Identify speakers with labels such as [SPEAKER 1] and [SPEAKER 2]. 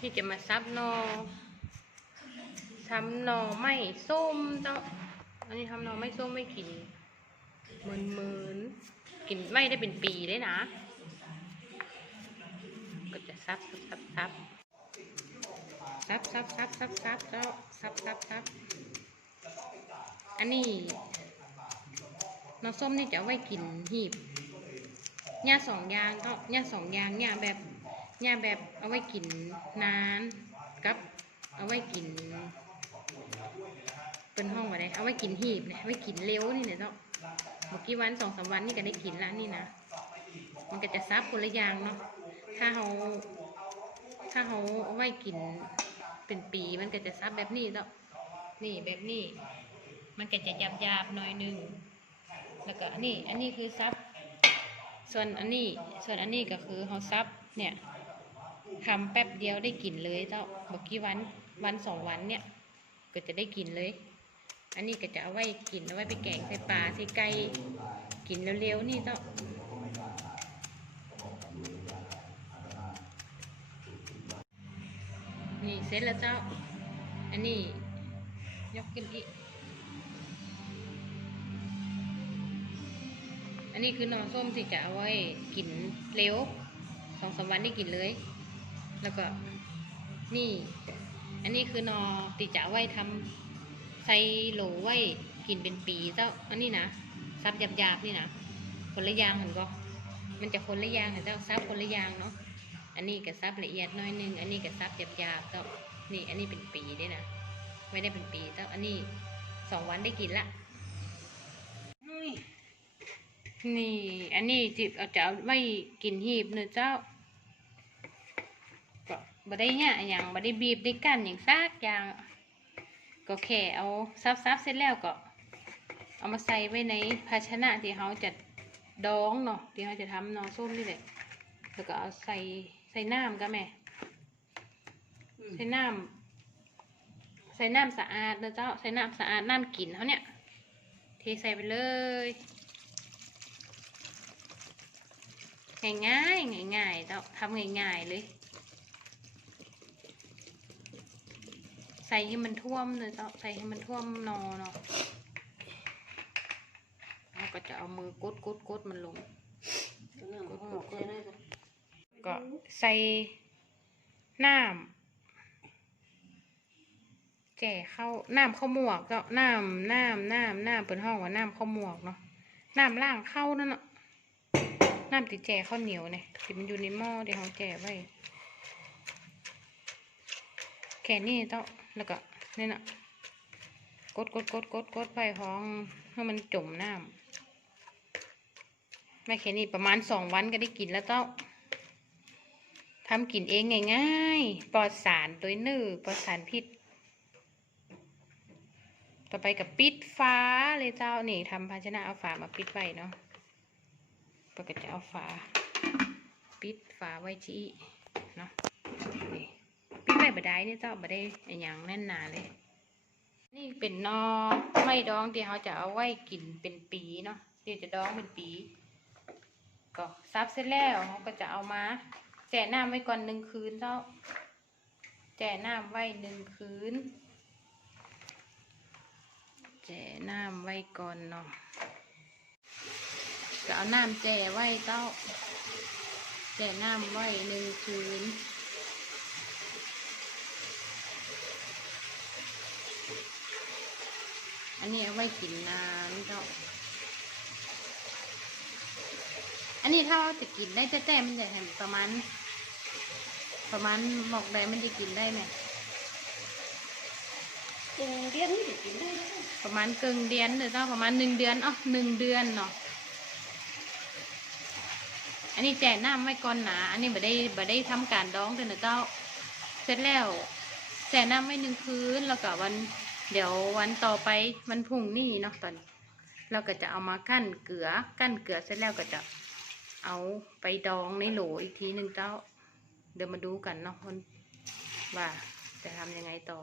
[SPEAKER 1] ที่จะมาซับนอทำหนอไม่ส้มเจ้า อันนี้ทำหนอไม่ส้มไม่กินเหมือนเหมือนกินไม่ได้เป็นปีเลยนะ ก็จะซับซับซับซับซับซับซับซับเจ้าซับซับซับอันนี้น้ำส้มนี่จะไว้กินหีบหญ้าสองยางก็หญ้าสองยางหญ้าแบบ หญ้าแบบเอาไว้กินนานกับ เอาไว้กิน เป็นห้องไว้เลยเอาไว้กินหีบเนี่ยเอาไว้กินเร็วนี่เนี่ยเนาะเมื่อกี้วันสองสามวันนี่ก็ได้กินล้วนี่นะมันก็จะซับคนละอย่างเนาะถ้าเขาถ้าเขาเอาไว้กินเป็นปีมันก็จะซับแบบนี้เนาะนี่แบบนี้ มันก็จะหยาบหยาบๆหน่อยนึงแล้วก็อันนี้อันนี้คือซับส่วนอันนี้ ส่วนอันนี้ก็คือเขาซับเนี่ย ทำแป๊บเดียวได้กินเลยเจ้าเมื่อกี้วันวันสองวันเนี่ยก็จะได้กินเลย อันนี้ก็จะเอาไว้กินเอาไว้ไปแกงใส่ปลาใส่ไก่กินเร็วๆนี่เจ้านี่เสร็จแล้วเจ้า อันนี้ยกขึ้นอีก อันนี้คือนอส้มที่จะเอาไว้กินเร็วสองสามวันได้กินเลย แล้วก็นี่ อันนี้คือนอที่จะเอาไว้ทำใส่โหลไว้กินเป็นปีเจ้า อันนี้นะซับหยาบๆนี่นะคนละยางเห็นก็มันจะคนละยางเห็นเจ้าซับคนละยางเนาะ อันนี้ก็ซับละเอียดน้อยนึง อันนี้ก็ซับหยาบๆเจ้า นี่ อันนี้เป็นปีด้วยนะ ไม่ได้เป็นปีเจ้า อันนี้สองวันได้กินละ นี่ อันนี้จิเอาจะเอาไว้กินหีบเนอะเจ้า บ่ได้เนี่ยอหย่างบ่ได้บีบได้กั้นอย่างซากอย่างก็แค่เอาซับซับๆเสร็จแล้วก็ เอามาใส่ไว้ในภาชนะที่เขาจะดองเนาะที่เขาจะทำเนาะส้มนี่แหละแล้วก็เอาใส่ใส่น้ำก็แม่ใส่น้ำใส่น้ำสะอาดนะเจ้าใส่น้ำสะอาดน้ำกินเขาเนี่ยเทใส่ไปเลยง่ายง่ายๆง่ายๆเจ้าทำง่ายๆเลย ใส่ให้มันท่วมเลยเจ้าใส่ให้มันท่วมนอเนาะเราก็จะเอามือกดกดกดมันลงก็ใส่น้ำแจ่เข้าน้ำข้าวหมวกเจ้าน้ำน้ำน้ำน้ำเป็นห้องว่าน้ำข้าวหมวกเนาะน้ำล่างเข้านั่นเนาะน้ำติแจ่ข้าวเหนียวเนี่ยที่มันอยู่ในหม้อที่เขาแจ่ไว้แค่นี้เจ้าแล้วก็นี่นะกดกดกดกดกดไปห้องให้มันจมน้ำไม่แค่นี้ประมาณสองวันก็ได้กินแล้วเจ้าทำกินเองง่ายๆปลอดสารตัวนื้อปลอดสารพิษ ต่อไปกับปิดฟ้าเลยเจ้านี่ทำภาชนะเอาฝามาปิดไว้เนาะปกติจะเอาฝา ปิดฝาไว้ที่เนาะนี่ บ่ได้เนี่ยเจ้าบ่ได้อย่างแน่นหนาเลย นี่เป็นนอไม่ดองที่เขาจะเอาไว้กินเป็นปีเนาะที่จะดองเป็นปี ก็ซับเสร็จแล้วเขาก็จะเอามาแจ่น้ำไว้ก่อนหนึ่งคืนเจ้าแจ่น้ำไว้หนึ่งคืนแจ่น้ำไว้ก่อนเนาะก็เอาน้ำแจ่ไว้เจ้าแจ่น้ำไว้หนึ่งคืน อันนี้เอาไว้กินน้ำเจ้า อันนี้ถ้าเราจะกินได้แต่แต่มันจะเห็นประมาณ ประมาณหมอกใดมันจะกินได้ไหม
[SPEAKER 2] เรียนนี่จะกินได้ไหม
[SPEAKER 1] ประมาณเกิงเดือนหรือเจ้าประมาณหนึ่งเดือนอ๋อหนึ่งเดือนเนาะอันนี้แจกน้ำไว้ก่อนหนา อันนี้บ่ได้บ่ได้ทำการดองเด้อนะเจ้า เสร็จแล้วแจกน้ำไว้หนึ่งคืนแล้วก็วัน เดี๋ยววันต่อไปวันพรุ่งนี้เนาะตอนเราก็จะเอามากั้นเกลือกั้นเกลือเสร็จแล้วก็จะเอาไปดองในโหลอีกทีหนึ่งเจ้า เดี๋ยวมาดูกันเนาะคนว่าจะทำยังไงต่อ